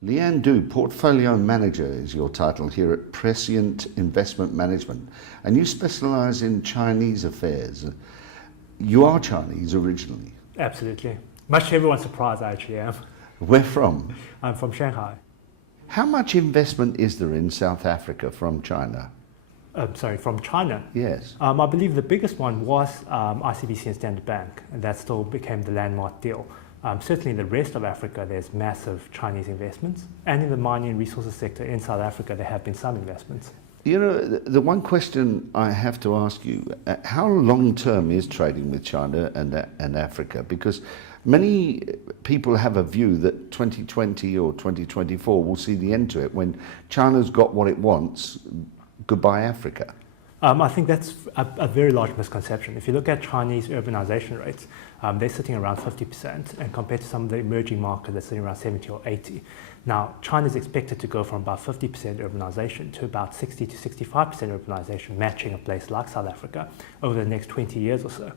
Liang, Portfolio Manager is your title here at Prescient Investment Management, and you specialise in Chinese affairs. You are Chinese originally. Absolutely. Much to everyone's surprise, I actually am. Where from? I'm from Shanghai. How much investment is there in South Africa from China? From China. Yes. I believe the biggest one was ICBC and Standard Bank, and that still became the landmark deal. Certainly in the rest of Africa, there's massive Chinese investments, and in the mining and resources sector in South Africa, there have been some investments. You know, the one question I have to ask you, how long-term is trading with China and Africa? Because many people have a view that 2020 or 2024 will see the end to it. When China's got what it wants, goodbye Africa. I think that's a very large misconception. If you look at Chinese urbanization rates, they're sitting around 50%, and compared to some of the emerging markets, they're sitting around 70 or 80. Now, China is expected to go from about 50% urbanization to about 60 to 65% urbanization, matching a place like South Africa over the next 20 years or so.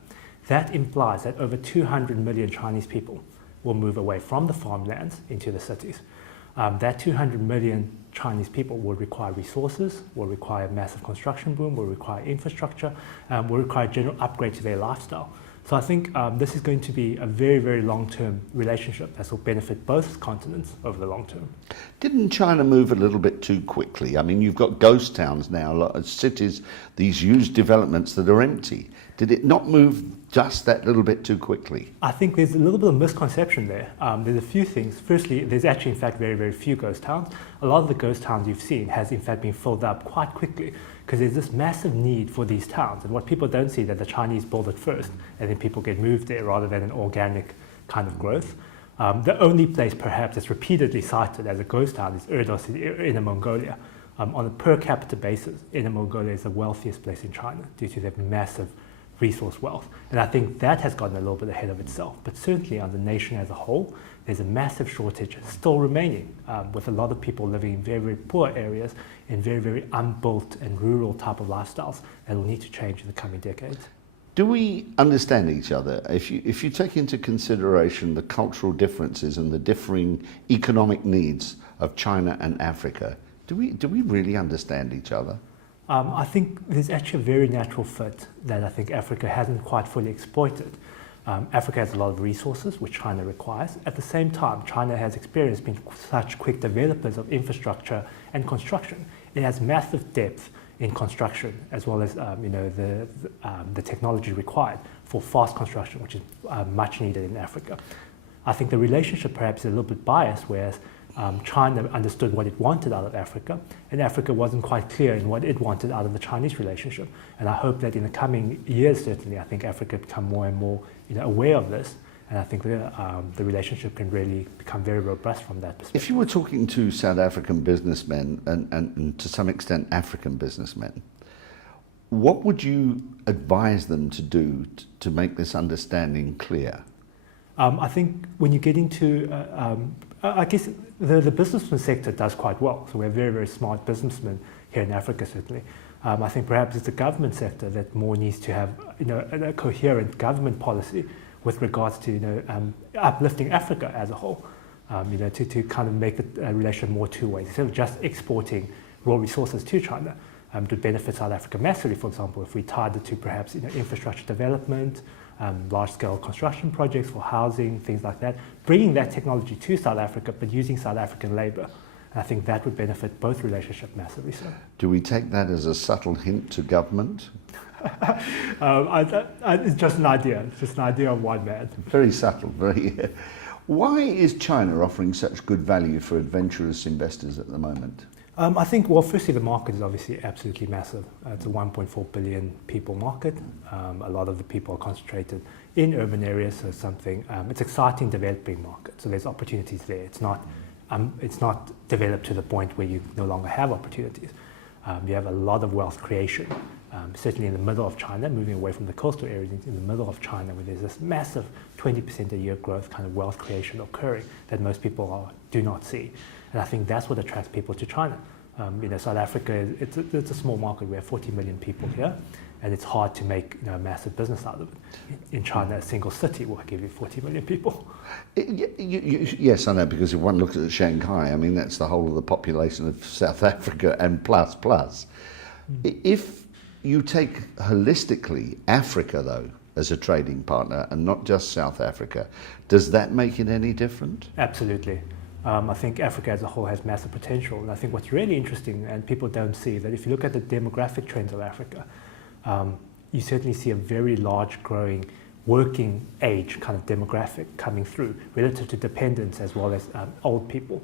That implies that over 200 million Chinese people will move away from the farmlands into the cities. That 200 million Chinese people will require resources, will require a massive construction boom, will require infrastructure, will require general upgrade to their lifestyle. So I think this is going to be a very, very long-term relationship that will benefit both continents over the long term. Didn't China move a little bit too quickly? I mean, you've got ghost towns now, a lot of cities, these huge developments that are empty. Did it not move just that little bit too quickly? I think there's a little bit of misconception there. There's a few things. Firstly, there's actually, in fact, very, very few ghost towns. A lot of the ghost towns you've seen has, in fact, been filled up quite quickly because there's this massive need for these towns. And what people don't see is that the Chinese build it first and then people get moved there rather than an organic kind of growth. The only place, perhaps, that's repeatedly cited as a ghost town is Erdos in Inner Mongolia. On a per capita basis, Inner Mongolia is the wealthiest place in China due to their massive resource wealth. And I think that has gotten a little bit ahead of itself. But certainly on the nation as a whole, there's a massive shortage still remaining, with a lot of people living in very, very poor areas in very, very unbuilt and rural type of lifestyles that will need to change in the coming decades. Do we understand each other? If you take into consideration the cultural differences and the differing economic needs of China and Africa, do we really understand each other? I think there's actually a very natural fit that I think Africa hasn't quite fully exploited. Africa has a lot of resources, which China requires. At the same time, China has experienced being such quick developers of infrastructure and construction. It has massive depth in construction, as well as the technology required for fast construction, which is much needed in Africa. I think the relationship perhaps is a little bit biased, whereas China understood what it wanted out of Africa, and Africa wasn't quite clear in what it wanted out of the Chinese relationship. And I hope that in the coming years, certainly, I think Africa become more and more aware of this, and I think the relationship can really become very robust from that perspective. If you were talking to South African businessmen and to some extent African businessmen, what would you advise them to do to make this understanding clear? I think when you get into, I guess the businessman sector does quite well. So we're very, very smart businessmen here in Africa, certainly. I think perhaps it's the government sector that more needs to have, a coherent government policy with regards to, uplifting Africa as a whole. To kind of make the relationship more two-way instead of just exporting raw resources to China. To benefit South Africa massively, for example, if we tied it to perhaps infrastructure development, large-scale construction projects for housing, things like that, bringing that technology to South Africa, but using South African labour. I think that would benefit both relationships massively. So, do we take that as a subtle hint to government? It's just an idea. It's just an idea of one man. Very subtle, very. Why is China offering such good value for adventurous investors at the moment? I think, well, firstly, the market is obviously absolutely massive. It's a 1.4 billion people market. A lot of the people are concentrated in urban areas, so it's exciting developing market. So there's opportunities there. It's not developed to the point where you no longer have opportunities. You have a lot of wealth creation, certainly in the middle of China, moving away from the coastal areas in the middle of China, where there's this massive 20% a year growth kind of wealth creation occurring that most people do not see. And I think that's what attracts people to China. South Africa, it's a small market. We have 40 million people here, and it's hard to make a massive business out of it. In China, a single city will give you 40 million people. Yes, I know, because if one looks at Shanghai, I mean, that's the whole of the population of South Africa and plus. If you take holistically Africa, though, as a trading partner and not just South Africa, does that make it any different? Absolutely. I think Africa as a whole has massive potential. And I think what's really interesting, and people don't see, that if you look at the demographic trends of Africa, you certainly see a very large growing working age kind of demographic coming through relative to dependents as well as old people.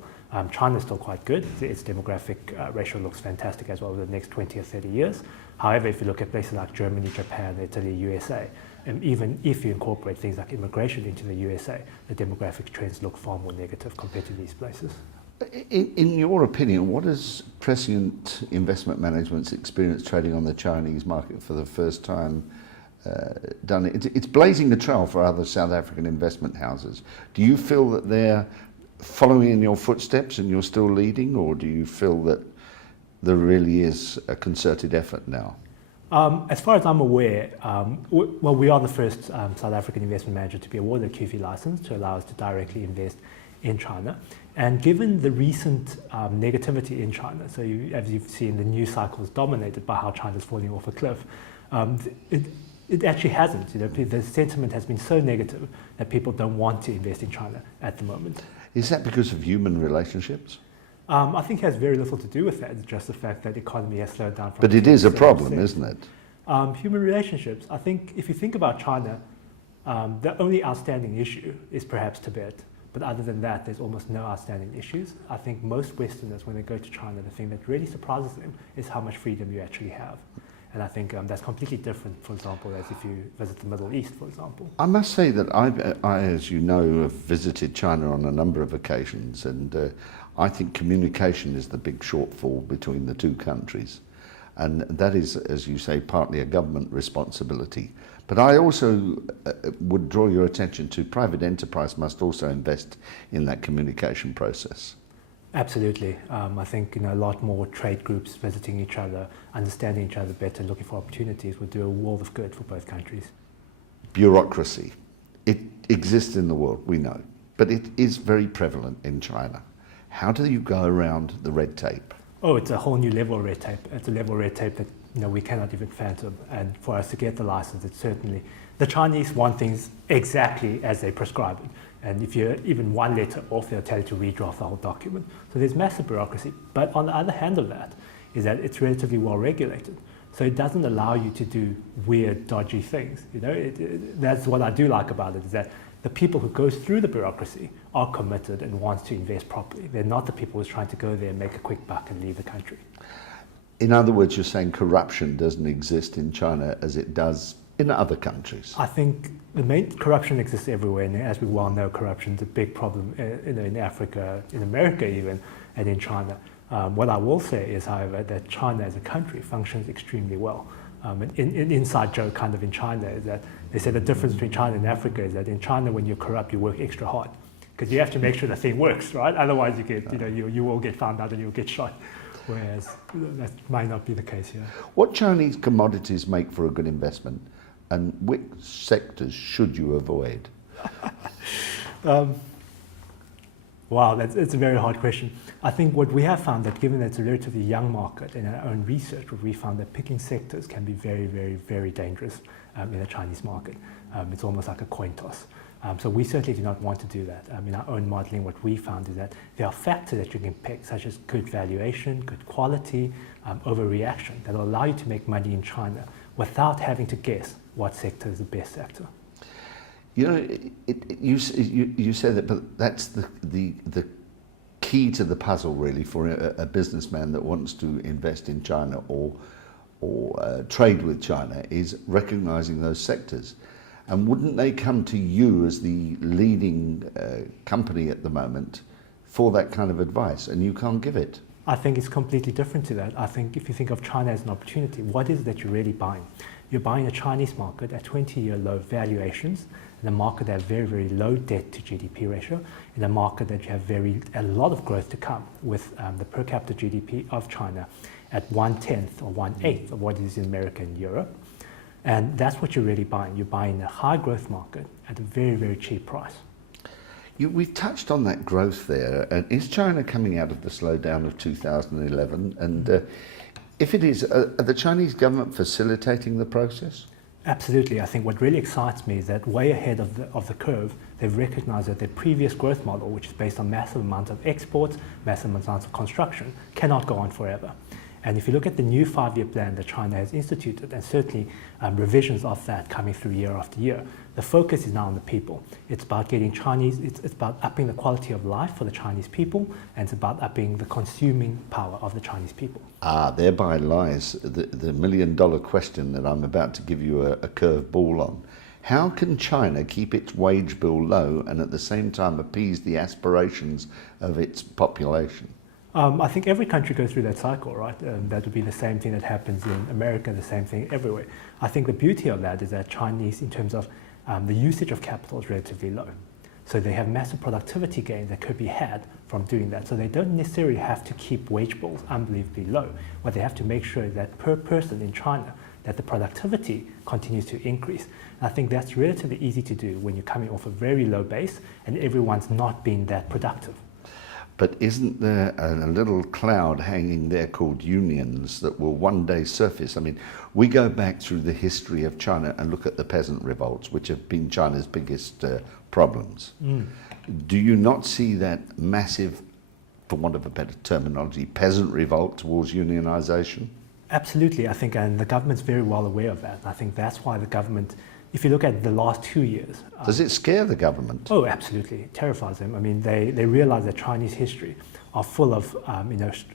China's still quite good. Its demographic ratio looks fantastic as well over the next 20 or 30 years. However, if you look at places like Germany, Japan, Italy, USA, and even if you incorporate things like immigration into the USA, the demographic trends look far more negative compared to these places. In your opinion, what has Prescient Investment Management's experience trading on the Chinese market for the first time done? It's blazing the trail for other South African investment houses. Do you feel that they're following in your footsteps and you're still leading, or do you feel that there really is a concerted effort now? As far as I'm aware, we are the first South African investment manager to be awarded a QV license to allow us to directly invest in China. And given the recent negativity in China, so as you've seen, the news cycle is dominated by how China's falling off a cliff. It actually hasn't. The sentiment has been so negative that people don't want to invest in China at the moment. Is that because of human relationships? I think it has very little to do with that. It's just the fact that the economy has slowed down. But it is a problem, isn't it? Human relationships. I think if you think about China, the only outstanding issue is perhaps Tibet. But other than that, there's almost no outstanding issues. I think most Westerners, when they go to China, the thing that really surprises them is how much freedom you actually have. And I think that's completely different, for example, as if you visit the Middle East, for example. I must say that I, as you know, have visited China on a number of occasions, and I think communication is the big shortfall between the two countries. And that is, as you say, partly a government responsibility. But I also would draw your attention to private enterprise must also invest in that communication process. Absolutely. I think a lot more trade groups visiting each other, understanding each other better, looking for opportunities would do a world of good for both countries. Bureaucracy. It exists in the world, we know, but it is very prevalent in China. How do you go around the red tape? Oh, it's a whole new level of red tape. It's a level of red tape that we cannot even fathom. And for us to get the license, it's certainly the Chinese want things exactly as they prescribe it. And if you're even one letter off, they'll tell you to redraft the whole document. So there's massive bureaucracy. But on the other hand of that is that it's relatively well regulated. So it doesn't allow you to do weird, dodgy things. That's what I do like about it, is that the people who go through the bureaucracy are committed and want to invest properly. They're not the people who's trying to go there and make a quick buck and leave the country. In other words, you're saying corruption doesn't exist in China as it does in other countries? I think the main corruption exists everywhere, and as we well know, corruption is a big problem in Africa, in America even, and in China. What I will say is, however, that China as a country functions extremely well. An inside joke kind of in China is that they say the difference between China and Africa is that in China, when you're corrupt, you work extra hard because you have to make sure the thing works, right? Otherwise, you will get found out and you'll get shot. Whereas that might not be the case here. What Chinese commodities make for a good investment, and which sectors should you avoid? Wow, it's a very hard question. I think what we have found that given that it's a relatively young market, in our own research, what we found that picking sectors can be very, very, very dangerous in the Chinese market. It's almost like a coin toss. So we certainly do not want to do that. In our own modeling, what we found is that there are factors that you can pick, such as good valuation, good quality, overreaction, that will allow you to make money in China without having to guess what sector is the best sector. You said that, but that's the key to the puzzle, really, for a businessman that wants to invest in China or trade with China, is recognizing those sectors. And wouldn't they come to you as the leading company at the moment for that kind of advice, and you can't give it? I think it's completely different to that. I think if you think of China as an opportunity, what is it that you're really buying? You're buying a Chinese market at 20-year low valuations, in a market that has very, very low debt to GDP ratio, in a market that you have a lot of growth to come with the per capita GDP of China at 1/10 or 1/8 of what is in America and Europe. And that's what you're really buying. You're buying a high growth market at a very, very cheap price. We've touched on that growth there. And is China coming out of the slowdown of 2011? And if it is, are the Chinese government facilitating the process? Absolutely. I think what really excites me is that way ahead of the curve, they've recognized that their previous growth model, which is based on massive amounts of exports, massive amounts of construction, cannot go on forever. And if you look at the new 5-year plan that China has instituted, and certainly revisions of that coming through year after year, the focus is now on the people. It's about getting it's about upping the quality of life for the Chinese people, and it's about upping the consuming power of the Chinese people. Thereby lies the million-dollar question that I'm about to give you a curve ball on. How can China keep its wage bill low and at the same time appease the aspirations of its population? I think every country goes through that cycle, right? That would be the same thing that happens in America, the same thing everywhere. I think the beauty of that is that Chinese, in terms of the usage of capital, is relatively low. So they have massive productivity gains that could be had from doing that. So they don't necessarily have to keep wage bills unbelievably low. What they have to make sure is that per person in China, that the productivity continues to increase. And I think that's relatively easy to do when you're coming off a very low base and everyone's not being that productive. But isn't there a little cloud hanging there called unions that will one day surface? I mean, we go back through the history of China and look at the peasant revolts, which have been China's biggest problems. Do you not see that massive, for want of a better terminology, peasant revolt towards unionization? Absolutely, I think, and the government's very well aware of that. I think that's why the government, if you look at the last 2 years... Does it scare the government? Oh, absolutely. It terrifies them. I mean, they realize that Chinese history are full of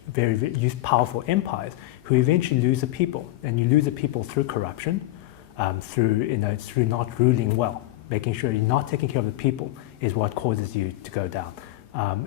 very, very powerful empires who eventually lose the people. And you lose the people through corruption, through not ruling well. Making sure you're not taking care of the people is what causes you to go down.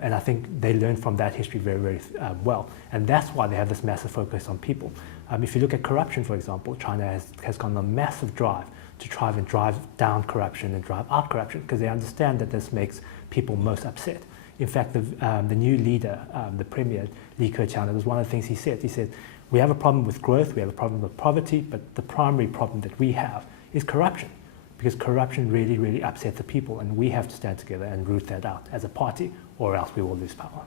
And I think they learned from that history very, very well. And that's why they have this massive focus on people. If you look at corruption, for example, China has gone on a massive drive to try and drive down corruption and drive out corruption because they understand that this makes people most upset. In fact, the new leader, the premier, Li Keqiang, that was one of the things he said. He said, we have a problem with growth, we have a problem with poverty, but the primary problem that we have is corruption. Because corruption really, really upsets the people, and we have to stand together and root that out as a party, or else we will lose power.